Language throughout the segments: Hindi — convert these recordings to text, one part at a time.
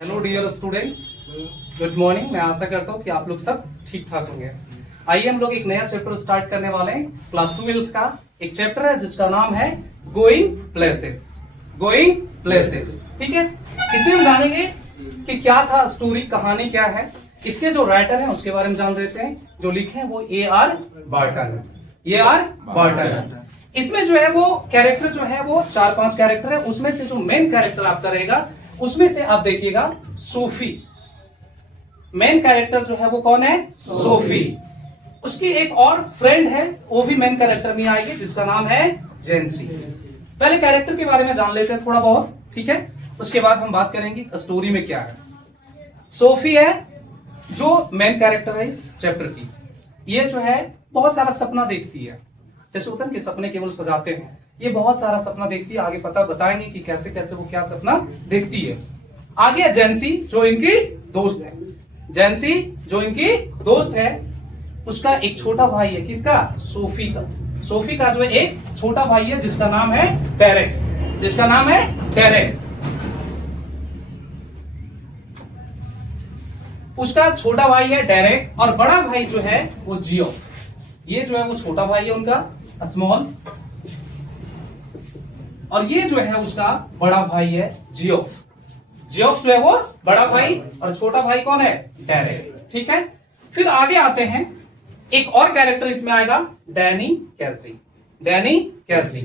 Hello dear students, good morning. मैं आशा करता हूँ कि आप लोग सब ठीक ठाक होंगे। आइए हम लोग एक नया चैप्टर स्टार्ट करने वाले हैं। क्लास 12th का एक चैप्टर है जिसका नाम है गोइंग प्लेसेस। गोइंग प्लेसेस, ठीक है। इसे हम जानेंगे कि क्या था स्टोरी, कहानी क्या है। इसके जो राइटर हैं उसके बारे में जान लेते हैं। जो लिखे हैं वो A.R. बार्टन है। A.R. बार्टन है। इसमें जो है वो कैरेक्टर जो है वो 4-5 कैरेक्टर है। उसमें से जो मेन कैरेक्टर आपका रहेगा उसमें से आप देखिएगा सोफी। मेन कैरेक्टर जो है वो कौन है? सोफी। उसकी एक और फ्रेंड है, वो भी मेन कैरेक्टर में आएगी, जिसका नाम है जेंसी। पहले कैरेक्टर के बारे में जान लेते हैं थोड़ा बहुत, ठीक है। उसके बाद हम बात करेंगे स्टोरी में क्या है। सोफी है जो मेन कैरेक्टर है इस चैप्टर की। ये जो है बहुत सारा सपना देखती है। जैसे होता है कि सपने केवल सजाते हैं, ये बहुत सारा सपना देखती है। आगे पता बताएंगे कि कैसे कैसे वो क्या सपना देखती है। आगे जेंसी जो इनकी दोस्त है। जेंसी जो इनकी दोस्त है, उसका एक छोटा भाई है। किसका? सोफी का। सोफी का जो है एक छोटा भाई है जिसका नाम है डेरेक। जिसका नाम है डेरेक। उसका छोटा भाई है डेरेक और बड़ा भाई जो है वो जियो। ये जो है वो छोटा भाई है उनका, स्मॉल, और ये जो है उसका बड़ा भाई है जियोफ। जियोफ जो है वो बड़ा भाई और छोटा भाई कौन है? डेरेक, ठीक है। फिर आगे आते हैं, एक और कैरेक्टर इसमें आएगा, डैनी कैसी। डैनी कैसी।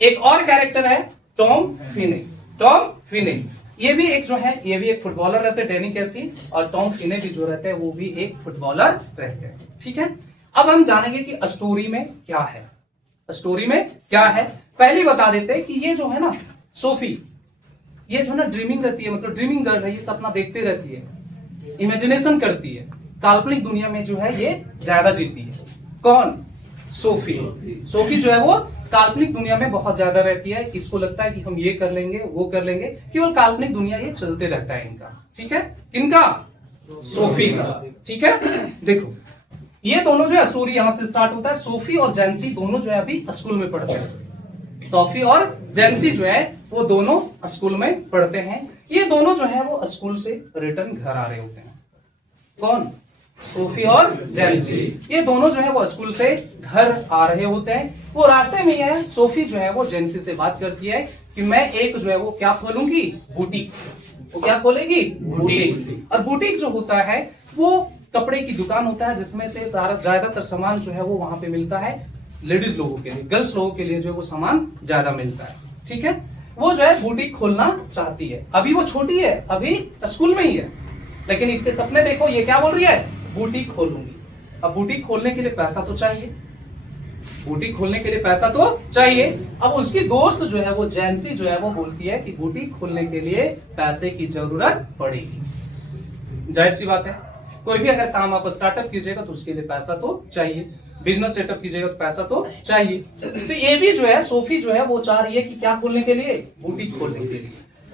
एक और कैरेक्टर है टॉम फिने। टॉम फिने ये भी एक जो है, ये भी एक फुटबॉलर रहते हैं, डैनी कैसी। और टॉम फिने भी जो रहते हैं वो भी एक फुटबॉलर रहते हैं, ठीक है। अब हम जानेंगे कि स्टोरी में क्या है। स्टोरी में क्या है पहले बता देते हैं कि ये जो है ना सोफी, ये जो है ना ड्रीमिंग रहती है, मतलब ड्रीमिंग कर रही है, सपना देखते रहती है, इमेजिनेशन करती है। काल्पनिक दुनिया में जो है ये ज्यादा जीती है। कौन? सोफी। सोफी जो है वो काल्पनिक दुनिया में बहुत ज्यादा रहती है। इसको लगता है कि हम ये कर लेंगे, वो कर लेंगे, केवल काल्पनिक दुनिया ये चलते रहता है इनका, ठीक है। किनका? सोफी का, ठीक है। देखो ये दोनों जो है स्टोरी यहां से स्टार्ट होता है। सोफी और जेंसी दोनों जो है अभी स्कूल में पढ़ते हैं। सोफी और जेंसी जो है वो दोनों स्कूल में पढ़ते हैं। ये दोनों जो है वो स्कूल से रिटर्न घर आ रहे होते हैं। कौन? सोफी और जेंसी। ये दोनों जो है वो स्कूल से घर आ रहे होते हैं। वो रास्ते में है, सोफी जो है वो जेंसी से बात करती है कि मैं एक जो है वो क्या खोलूंगी? बुटीक। वो क्या खोलेगी? बुटीक। और बुटीक जो होता है वो कपड़े की दुकान होता है, जिसमें से सारा ज्यादातर सामान जो है वो वहां पे मिलता है लेडीज लोगों के लिए, गर्ल्स लोगों के लिए जो है वो सामान ज्यादा मिलता है, ठीक है। वो जो है बुटीक खोलना चाहती है। अभी वो छोटी है, अभी स्कूल में ही है, लेकिन इसके सपने देखो, ये क्या बोल रही है? बुटीक खोलूंगी। अब बुटीक खोलने के लिए पैसा तो चाहिए। बुटीक खोलने के लिए पैसा तो चाहिए। अब उसकी दोस्त जो है वो जेंसी जो है वो बोलती है कि बुटीक खोलने के लिए पैसे की जरूरत पड़ेगी। जाहिर सी बात है, कोई भी अगर काम आप स्टार्टअप कीजिएगा तो उसके लिए पैसा तो चाहिए। बिजनेस सेटअप कीजिएगा तो पैसा तो चाहिए। तो ये भी जो है सोफी जो है वो चाह रही है कि क्या खोलने के लिए? बुटीक खोलने के लिए,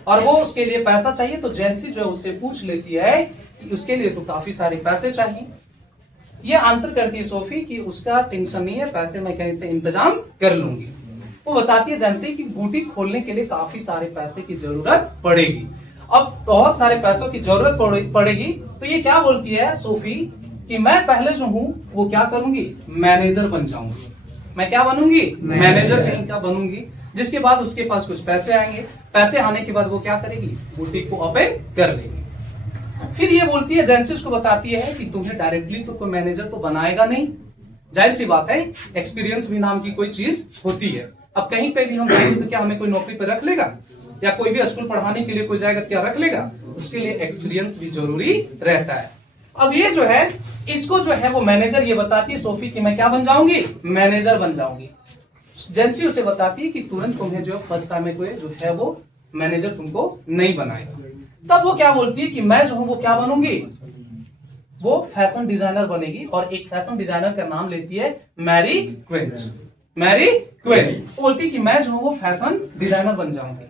और वो उसके लिए पैसा चाहिए। तो जेंसी जो है उससे पूछ लेती है कि उसके लिए तो काफी सारे पैसे चाहिए। ये आंसर करती है सोफी कि उसका टेंशन नहीं है, पैसे मैं कहीं से इंतजाम कर लूंगी। वो बताती है जेंसी कि बुटीक खोलने के लिए काफी सारे पैसे की जरूरत पड़ेगी। अब बहुत सारे पैसों की जरूरत पड़ेगी। तो ये क्या बोलती है सोफी कि मैं पहले जो हूं वो क्या करूंगी? मैनेजर बन जाऊंगी। मैं क्या बनूंगी? मैनेजर कहीं का बनूंगी। जिसके बाद उसके पास कुछ पैसे आएंगे। पैसे आने के बाद वो क्या करेगी? बुटीक को ओपन कर लेगी। फिर ये बोलती है, जेंसी उसको बताती है कि तुम्हें डायरेक्टली तो कोई मैनेजर तो बनाएगा नहीं। जाहिर सी बात है, एक्सपीरियंस भी नाम की कोई चीज होती है। अब कहीं पे भी हम जाएंगे तो क्या हमें कोई नौकरी पे रख लेगा, या कोई भी स्कूल पढ़ाने के लिए कोई जाएगा क्या रख लेगा? उसके लिए एक्सपीरियंस भी जरूरी रहता है। अब ये जो है इसको जो है वो मैनेजर ये बताती है सोफी कि मैं क्या बन जाऊंगी? मैनेजर बन जाऊंगी। जेंसी उसे बताती है कि तुरंत तुम्हें जो फर्स्ट टाइम में कोई जो है वो मैनेजर तुमको नहीं बनाएगा। तब वो क्या बोलती है कि मैं जो हूं वो क्या बनूंगी? वो फैशन डिजाइनर बनेगी। और एक फैशन डिजाइनर का नाम लेती है मैरी क्विन। मैरी क्विन बोलती है कि मैं जो हूं वो फैशन डिजाइनर बन जाऊंगी।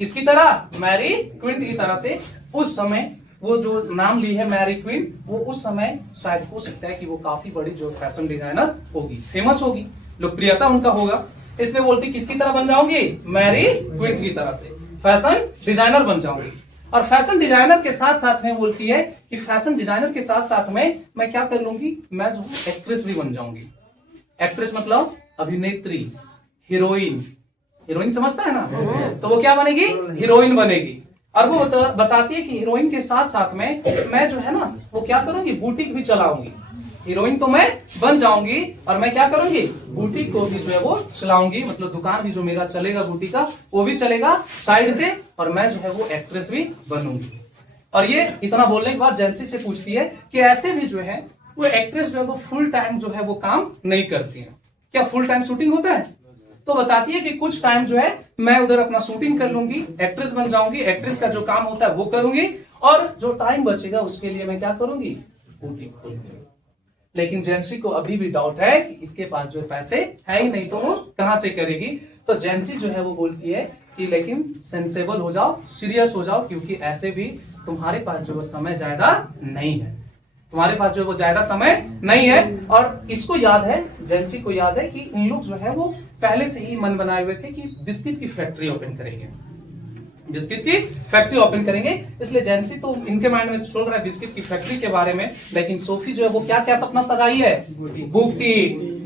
किसकी तरह? मैरी क्विन की तरह से। उस समय वो जो नाम ली है मैरी क्विन, वो उस समय शायद हो सकता है कि वो काफी बड़ी जो फैशन डिजाइनर होगी, फेमस होगी, लोकप्रियता उनका होगा। इसलिए बोलती किसकी तरह बन जाऊंगी? मैरी क्विन की तरह से फैशन डिजाइनर बन जाऊंगी। और फैशन डिजाइनर के साथ साथ में बोलती है कि फैशन डिजाइनर के साथ साथ में मैं क्या कर लूंगी, मैं जो एक्ट्रेस भी बन जाऊंगी। एक्ट्रेस मतलब अभिनेत्री, हीरोइन। हीरोइन समझता है ना, तो वो क्या बनेगी, हीरोइन बनेगी। और वो बताती है कि हीरोइन के साथ साथ में मैं जो है ना वो क्या करूंगी, बुटीक भी चलाऊंगी। हीरोइन तो मैं बन जाऊंगी और मैं क्या करूंगी, बुटीक को भी जो है वो चलाऊंगी, मतलब दुकान भी जो मेरा चलेगा बुटीक का वो भी चलेगा साइड से, और मैं जो है वो एक्ट्रेस भी बनूंगी। और ये इतना बोलने के बाद जेंसी से पूछती है कि ऐसे भी जो है वो एक्ट्रेस जो है वो फुल टाइम जो है वो काम नहीं करती है क्या, फुल टाइम शूटिंग होता है? तो बताती है कि कुछ टाइम जो है मैं उधर अपना शूटिंग कर लूंगी, एक्ट्रेस बन जाऊंगी, एक्ट्रेस का जो काम होता है वो करूंगी, और जो टाइम बचेगा उसके लिए मैं क्या करूंगी, बुटीक खोलूंगी। लेकिन जेंसी को अभी भी डाउट है कि इसके पास जो पैसे है ही नहीं, तो वो कहां से करेगी। तो जेंसी जो है वो बोलती है कि लेकिन सेंसेबल हो जाओ, सीरियस हो जाओ, क्योंकि ऐसे भी तुम्हारे पास जो समय ज्यादा नहीं है, तुम्हारे पास जो वो ज्यादा समय नहीं है। और इसको याद है, जेंसी को याद है कि इन लोग जो है वो पहले से ही मन बनाए हुए थे कि बिस्किट की फैक्ट्री ओपन करेंगे, बिस्किट की फैक्ट्री ओपन करेंगे। इसलिए जेंसी तो इनके माइंड में चल रहा है बिस्किट की फैक्ट्री के बारे में, लेकिन सोफी जो है वो क्या क्या सपना सजाई है, बुटीक।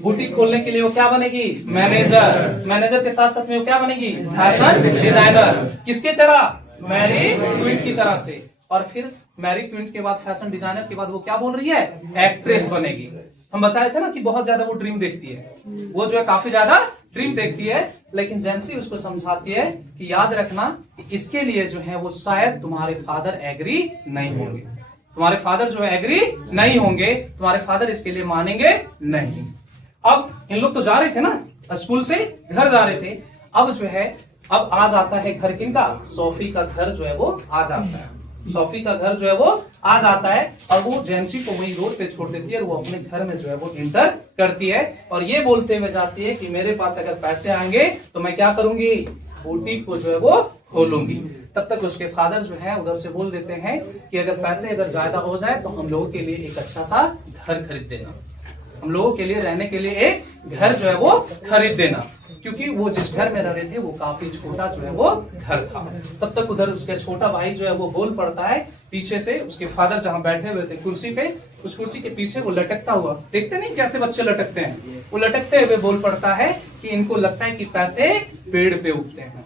बुटीक खोलने के लिए वो क्या बनेगी, मैनेजर। मैनेजर के साथ साथ में वो क्या बनेगी, फैशन डिजाइनर। किसके तरह, मैरी क्विंट की तरह से। और फिर मैरी क्विंट के बाद, फैशन डिजाइनर के बाद वो क्या बोल रही है, एक्ट्रेस बनेगी। हम बताए थे ना कि बहुत ज्यादा वो ड्रीम देखती है, वो जो है काफी ज्यादा ड्रीम देखती है। लेकिन जेंसी उसको समझाती है कि याद रखना कि इसके लिए जो है वो शायद तुम्हारे फादर एग्री नहीं होंगे, तुम्हारे फादर जो है एग्री नहीं होंगे, तुम्हारे फादर इसके लिए मानेंगे नहीं। अब इन लोग तो जा रहे थे ना, स्कूल से घर जा रहे थे। अब जो है अब आ जाता है घर किनका, सोफी का घर जो है वो आ जाता है। सोफी का घर जो है वो आ जाता है और वो जेंसी को वहीं रोड पे छोड़ देती है और वो अपने घर में जो है वो इंटर करती है और ये बोलते हुए जाती है कि मेरे पास अगर पैसे आएंगे तो मैं क्या करूंगी, बुटीक को जो है वो खोलूंगी। तब तक उसके फादर जो है उधर से बोल देते हैं कि अगर पैसे अगर ज्यादा हो जाए तो हम लोगों के लिए एक अच्छा सा घर खरीद देना, हम लोगों के लिए रहने के लिए एक घर जो है वो खरीद देना, क्योंकि वो जिस घर में रह रहे थे वो काफी छोटा जो है वो घर था। तब तक उधर उसके छोटा भाई जो है वो बोल पड़ता है पीछे से, उसके फादर जहां बैठे हुए थे कुर्सी पे, उस कुर्सी के पीछे वो लटकता हुआ, देखते नहीं कैसे बच्चे लटकते हैं, वो लटकते हुए बोल पड़ता है कि इनको लगता है कि पैसे पेड़ पे उगते हैं,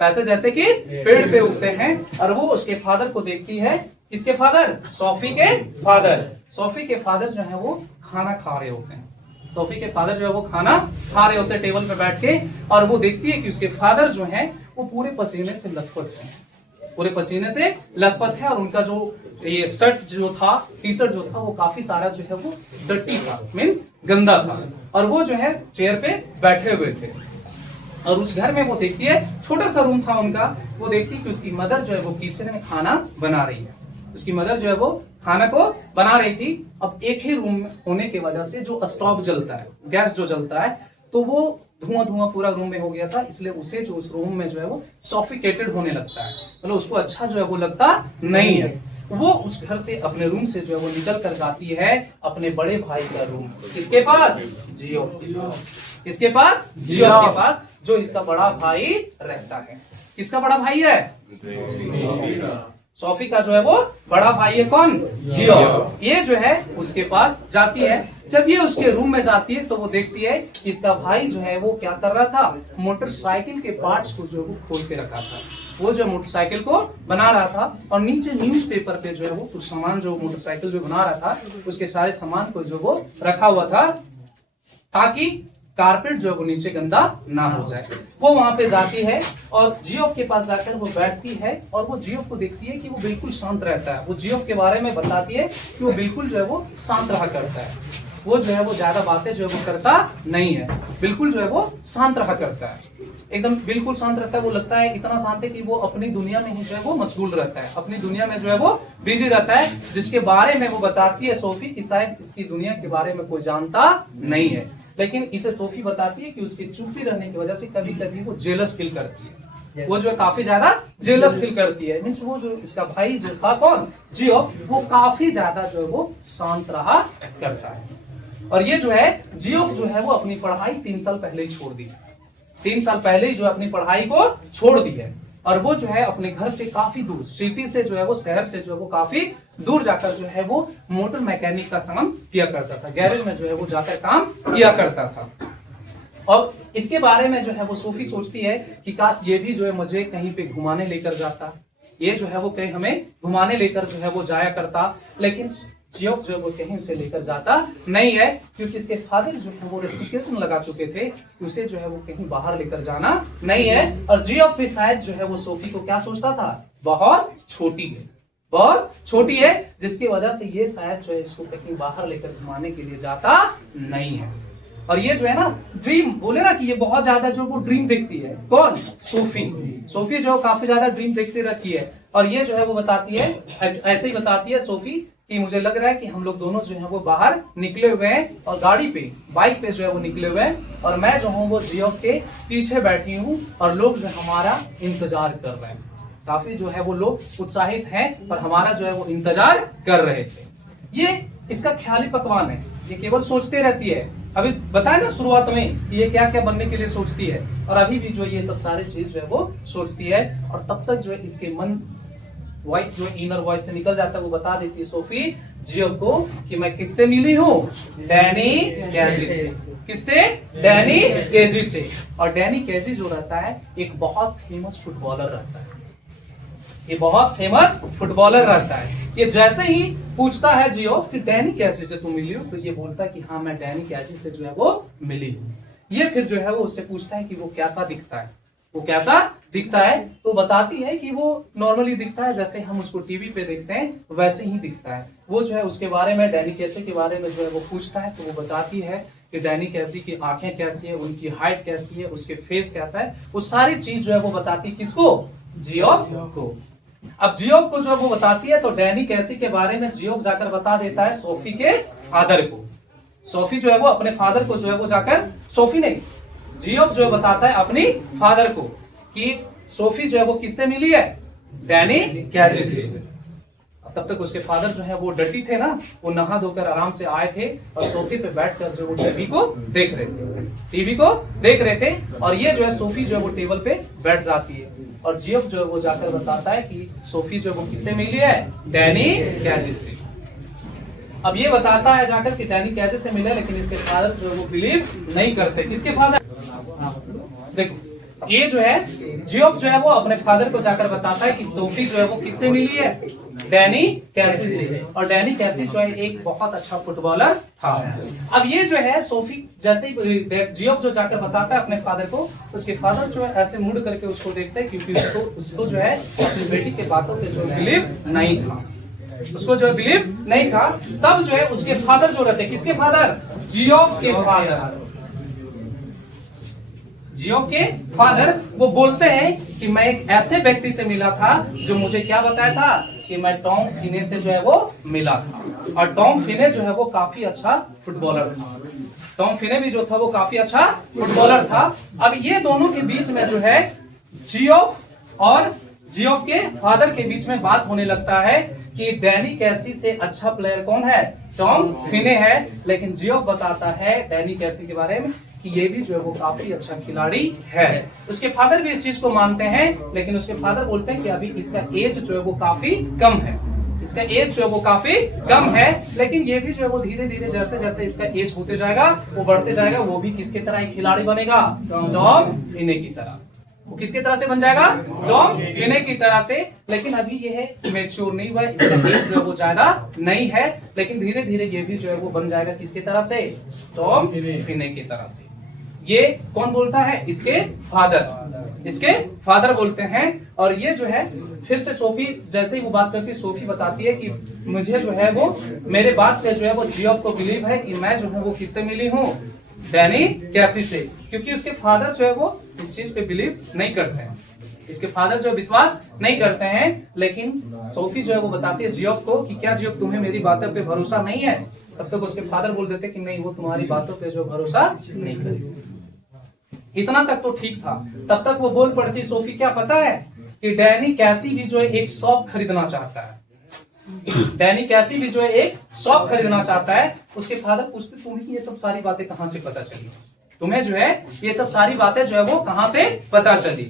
पैसे जैसे कि पेड़ पे उगते हैं। और वो उसके फादर को देखती है, किसके फादर, सोफी के फादर। सोफी के फादर जो है वो खाना खा रहे होते हैं, सोफी के फादर जो है वो खाना खा रहे होते हैं टेबल पे बैठ के, और वो देखती है कि उसके फादर जो है वो पूरे पसीने से लथपथ है, पूरे पसीने से लथपथ है, और उनका जो ये शर्ट जो था, टी शर्ट जो था वो काफी सारा जो है वो डर्टी था, मीन्स गंदा था, और वो जो है चेयर पे बैठे हुए थे। और उस घर में वो देखती है, छोटा सा रूम था उनका, वो देखती है कि उसकी मदर जो है वो किचन में खाना बना रही है, उसकी मदर जो है वो खाना को बना रही थी। अब एक ही रूम में होने की वजह से जो स्टोव जलता है, गैस जो जलता है, तो वो धुआं धुआं पूरा रूम में हो गया था, इसलिए उसे जो उस रूम में जो है वो सॉफिकेटेड होने लगता है, मतलब उसको अच्छा जो है वो लगता नहीं है। वो उस घर से अपने रूम से जो है वो निकल कर जाती है अपने बड़े भाई का रूम, किसके पास, जियोफ के पास, किसके पास, जियोफ के पास, जो इसका बड़ा भाई रहता है। किसका बड़ा भाई है, सोफी का जो है वो बड़ा भाई है, कौन, जियोफ। ये जो है उसके पास जाती है। जब ये उसके रूम में जाती है तो वो देखती है कि इसका भाई जो है वो क्या कर रहा था, मोटरसाइकिल के पार्ट्स को जो है वो खोल के रखा था, वो जो मोटरसाइकिल को बना रहा था, और नीचे न्यूज़पेपर पे जो है वो कुछ सामान जो मोटरसाइकिल जो बना रहा था उसके सारे सामान को जो वो रखा हुआ था, ताकि कारपेट जो है वो नीचे गंदा ना हो जाए। वो वहां पे जाती है और जियोफ के पास जाकर वो बैठती है, और वो जियोफ को देखती है कि वो बिल्कुल शांत रहता है। वो जियोफ के बारे में बताती है कि वो बिल्कुल जो है वो शांत रहा करता है, वो जो है वो ज्यादा बातें जो है वो करता नहीं है, बिल्कुल जो है वो शांत रहा करता है, एकदम बिल्कुल शांत रहता है। वो लगता है इतना शांत है कि वो अपनी दुनिया में ही जो है वो मशगूल रहता है, अपनी दुनिया में जो है वो बिजी रहता है, जिसके बारे में वो बताती है सोफी कि शायद इसकी दुनिया के बारे में कोई जानता नहीं है। लेकिन इसे सोफी बताती है कि उसके चुप्पी रहने की वजह से कभी कभी वो जेलस फील करती है, वो जो है काफी ज्यादा जेलस फील करती है। मीन्स वो जो इसका भाई जो था, कौन, जियोफ, वो काफी ज्यादा जो है वो शांत रहा करता है। और ये जो है जियोफ जो है वो अपनी पढ़ाई 3 साल पहले ही छोड़ दी, 3 साल पहले ही जो अपनी पढ़ाई को छोड़ दी है। और वो जो है अपने घर से काफी दूर, सिटी से जो है वो, शहर से जो है वो काफी दूर जाकर जो है वो मोटर मैकेनिक का काम किया करता था, गैरेज में जो है वो जाकर काम किया करता था। और इसके बारे में जो है वो सोफी सोचती है कि काश ये भी जो है मुझे कहीं पे घुमाने लेकर जाता, ये जो है वो कहीं हमें घुमाने लेकर जो है वो जाया करता, लेकिन जियोफ जो है वो कहीं उसे लेकर जाता नहीं है, क्योंकि इसके फादर जो है वो रेस्ट्रिक्शन लगा चुके थे कि उसे जो है वो कहीं बाहर लेकर जाना नहीं है। और जियोफ भी शायद जो है वो सोफी को क्या सोचता था, बहुत छोटी है, बहुत छोटी है, जिसकी वजह से ये शायद जो है इसको कहीं बाहर लेकर घुमाने के लिए जाता नहीं है। और ये जो है ना ड्रीम, बोले ना कि ये बहुत ज्यादा जो वो ड्रीम देखती है, कौन, सोफी। सोफी जो काफी ज्यादा ड्रीम देखती रहती है, और ये जो है वो बताती है, ऐसे ही बताती है सोफी कि मुझे लग रहा है कि हम लोग दोनों जो है वो बाहर निकले हुए हैं और गाड़ी पे, बाइक पे जो है वो निकले हुए हैं, और मैं जो हूँ वो जियोफ के पीछे बैठी हूँ और लोग जो हमारा इंतजार कर रहे हैं। काफी जो है वो लोग उत्साहित हैं और हमारा जो है वो इंतजार कर रहे थे। ये इसका ख्याली पकवान है, ये केवल सोचते रहती है। अभी बताया ना शुरुआत में कि ये क्या क्या बनने के लिए सोचती है, और अभी भी जो ये सब सारे चीज जो है वो सोचती है, और तब तक जो है इसके मन वॉइस जो इनर वॉइस से निकल जाता है, वो बता देती है सोफी जियोफ को कि मैं किससे मिली हूँ, डैनी कैजी से। किससे, डैनी कैजी से। और डैनी कैजी जो रहता है एक बहुत फेमस फुटबॉलर रहता है, ये बहुत फेमस फुटबॉलर रहता है। ये जैसे ही पूछता है जियोफ कि डैनी कैजी से तुम मिली हो, तो ये बोलता है कि हाँ मैं डैनी कैजी से जो है वो मिली हूँ। ये फिर जो है वो उससे पूछता है कि वो कैसा दिखता है, वो कैसा दिखता है, तो बताती है कि वो नॉर्मली दिखता है, जैसे हम उसको टीवी पे देखते हैं वैसे ही दिखता है। वो जो है उसके बारे में, डैनी कैसी के बारे में जो है वो पूछता है, तो वो बताती है कि डैनी कैसी की आंखें कैसी है, उनकी हाइट कैसी है, उसके फेस कैसा है, वो सारी चीज जो है वो बताती है किसको, जियोफ को। अब जियोफ को जो वो बताती है, तो डैनी कैसी के बारे में जियोफ जाकर बता देता है सोफी के फादर को। सोफी जो है वो अपने फादर को जो है वो जाकर, सोफी नहीं, जियोफ जो बताता है अपनी फादर को कि सोफी जो है वो किससे मिली है, डैनी कैजी से। तब तक उसके फादर जो है वो डटी थे ना, वो नहा धोकर आराम से आए थे और सोफी पे बैठकर जो वो टीवी को देख रहे थे, टीवी को देख रहे थे। और ये जो है सोफी जो है वो टेबल पे बैठ जाती है, और जियोफ जो है वो जाकर बताता है कि सोफी जो है वो किससे मिली है, डैनी कैजी से। अब ये बताता है जाकर कि डैनी कैजी से मिला, लेकिन इसके फादर जो है वो बिलीव नहीं करते। किसके फादर, देखो ये जो है जियोफ जो है वो अपने फादर को जाकर बताता है कि सोफी जो है वो किससे मिली है, डैनी कैसी से। और डैनी कैसी जो है एक बहुत अच्छा फुटबॉलर था। अब ये जो है सोफी जैसे ही जियोफ जो जाकर बताता है अपने फादर को, उसके फादर जो है ऐसे मुड़ करके उसको देखते हैं, क्योंकि उसको जो है अपनी बेटी के बातों पे जो बिलीव नहीं था, उसको जो बिलीव नहीं था। तब जो है उसके फादर जो रहते, किसके फादर, जियोफ के फादर, जियोफ के फादर वो बोलते हैं कि मैं एक ऐसे व्यक्ति से मिला था जो मुझे क्या बताया था कि मैं टॉम फिने से जो है वो मिला था, और टॉम फिने जो है वो काफी अच्छा फुटबॉलर था। टॉम फिने भी जो था वो काफी अच्छा फुटबॉलर था। अब ये दोनों के बीच में जो है जियोफ और जियोफ के फादर के बीच में बात होने लगता है कि डैनी कैसी से अच्छा प्लेयर कौन है, टॉम फिने है। लेकिन जियोफ बताता है डैनी कैसी के बारे में कि ये भी जो है वो काफी अच्छा खिलाड़ी है। उसके फादर भी इस चीज को मानते हैं, लेकिन उसके फादर बोलते हैं कि अभी इसका एज जो है वो काफी कम है, इसका एज जो है वो काफी कम है। लेकिन ये भी जो है वो धीरे धीरे जैसे जैसे इसका एज होते जाएगा, वो बढ़ते जाएगा, वो भी किसके तरह एक खिलाड़ी बनेगा, टॉम फिने की तरह। वो किसके तरह से बन जाएगा, टॉम फिने की तरह से। लेकिन अभी ये है मैच्योर नहीं हुआ, इसका एज जो है वो ज्यादा नहीं है, लेकिन धीरे धीरे ये भी जो है वो बन जाएगा किसके तरह से, टॉम फिने की तरह से। ये कौन बोलता है, इसके फादर, इसके फादर बोलते हैं। और ये जो है फिर से सोफी जैसे ही वो बात करती है, सोफी बताती है कि मुझे जो है वो मेरे बात पे जो है वो जियोफ को बिलीव है कि मैं जो है वो किससे मिली हूँ, डैनी कैसी से। क्योंकि उसके फादर जो है वो इस चीज पे बिलीव नहीं करते हैं, इसके फादर जो विश्वास नहीं करते हैं। लेकिन सोफी जो है वो बताती है जियोफ को कि क्या जियोफ तुम्हें मेरी बातों पे भरोसा नहीं है। तब तक उसके फादर बोल देते कि नहीं, वो तुम्हारी बातों पे जो भरोसा नहीं करेगी। इतना तक तो ठीक था। तब तक वो बोल पड़ती सोफी, क्या पता है कि डैनी कैसी भी जो है एक शॉप खरीदना चाहता है, डैनी कैसी भी जो है एक शॉप खरीदना चाहता है। उसके फादर पूछते तुम्हें ये सब सारी बातें कहां से पता चली, तुम्हें जो है ये सब सारी बातें जो है वो कहां से पता चली।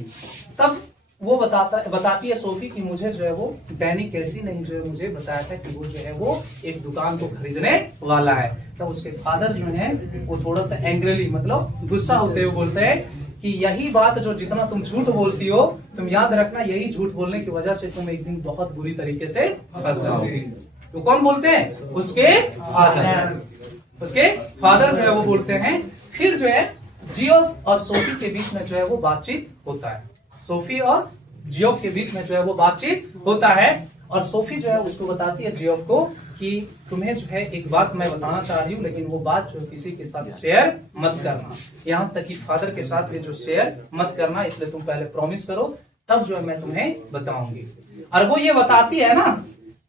तब वो बताती है सोफी कि मुझे जो है वो डैनी कैसी नहीं जो है मुझे बताया था कि वो जो है वो एक दुकान को खरीदने वाला है। तो उसके फादर जो है वो थोड़ा सा एंग्रीली मतलब गुस्सा होते हुए बोलते हैं कि यही बात जो जितना तुम झूठ बोलती हो, तुम याद रखना यही झूठ बोलने की वजह से तुम एक दिन बहुत बुरी तरीके से फंस जाओगे। तो कौन बोलते हैं? उसके फादर। उसके फादर जो है वो बोलते हैं। फिर जो है जियोफ और सोफी के बीच में जो है वो बातचीत होता है। सोफी और जियोफ के बीच में जो है वो बातचीत होता है और सोफी जो है उसको बताती है जियोफ को कि तुम्हें जो है एक बात मैं बताना चाह रही हूँ, लेकिन वो बात जो किसी के साथ शेयर मत करना, यहाँ तक कि फादर के साथ भी जो शेयर मत करना, इसलिए तुम पहले प्रॉमिस करो, तब जो है मैं तुम्हें बताऊंगी। और वो ये बताती है ना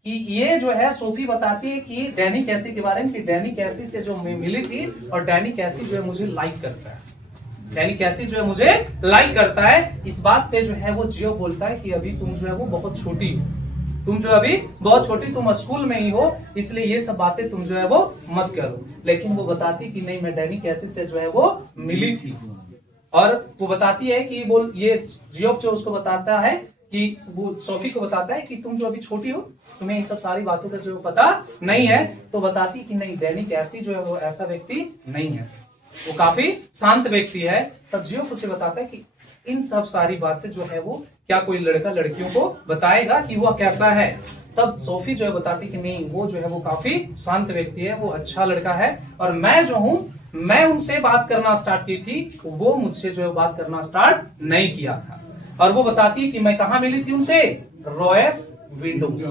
कि ये जो है सोफी बताती है कि डैनी कैसी के बारे में कि डैनी कैसी से जो मिली थी और डैनी कैसी जो है मुझे लाइक करता है, डैनी कैसी जो है मुझे लाइक करता है। इस बात पे जो है वो जियो बोलता है कि अभी तुम जो है वो बहुत छोटी हो, तुम जो अभी बहुत छोटी, तुम स्कूल में ही हो, इसलिए ये सब बातें तुम जो है वो मत करो। लेकिन वो बताती कि नहीं, मैं डैनी कैसी से जो है वो मिली थी। और वो बताती है कि वो ये जियो जो उसको बताता है कि वो सोफी को बताता है कि तुम जो अभी छोटी हो, तुम्हें इन सब सारी बातों का जो पता नहीं है। तो बताती कि नहीं, डैनी कैसी जो है वो ऐसा व्यक्ति नहीं है, वो काफी शांत व्यक्ति है। तब जियो उसे बताता है कि इन सब सारी बातें जो है वो क्या कोई लड़का लड़कियों को बताएगा कि वो कैसा है। तब सोफी जो है बताती कि नहीं, वो जो है वो काफी शांत व्यक्ति है, वो अच्छा लड़का है। और मैं जो हूं, मैं उनसे बात करना स्टार्ट की थी, वो मुझसे जो है बात करना स्टार्ट नहीं किया था। और वो बताती है कि मैं कहाँ मिली थी उनसे, रॉयस विंडोज।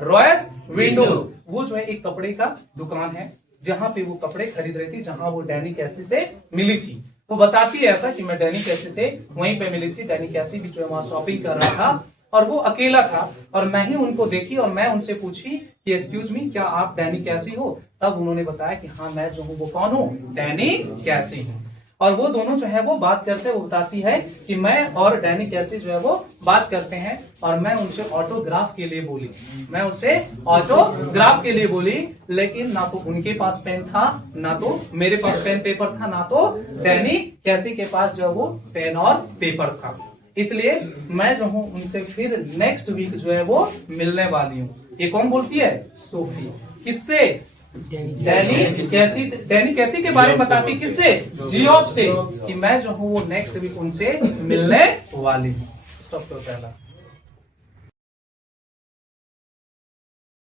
रॉयस विंडोज वो जो है एक कपड़े का दुकान है जहां पे वो कपड़े खरीद रही थी, जहां वो डैनी कैसी से मिली थी। वो बताती है ऐसा कि मैं डैनी कैसी से वहीं पे मिली थी। डैनी कैसी भी जो है वहां शॉपिंग कर रहा था और वो अकेला था और मैं ही उनको देखी और मैं उनसे पूछी कि एक्सक्यूज मी, क्या आप डैनी कैसी हो? तब उन्होंने बताया कि हाँ, मैं जो हूँ वो कौन हूँ, डैनी कैसी हूँ। और वो दोनों जो है वो बात करते, वो बताती है कि मैं और डैनी कैसी जो है वो बात करते हैं और मैं उनसे ऑटोग्राफ के लिए बोली, मैं उनसे ऑटोग्राफ के लिए बोली, लेकिन ना तो उनके पास पेन था, ना तो मेरे पास पेन पेपर था, ना तो डैनी कैसी के पास जो है वो पेन और पेपर था। इसलिए मैं जो हूँ उनसे फिर नेक्स्ट वीक जो है वो मिलने वाली हूँ। ये कौन बोलती है? सोफी। किससे? डैनी कैसी के बारे में बताती, किससे? जियोफ से, कि मैं जो हूँ वो नेक्स्ट वीक उनसे मिलने वाली हूँ। स्टॉप करो पहला।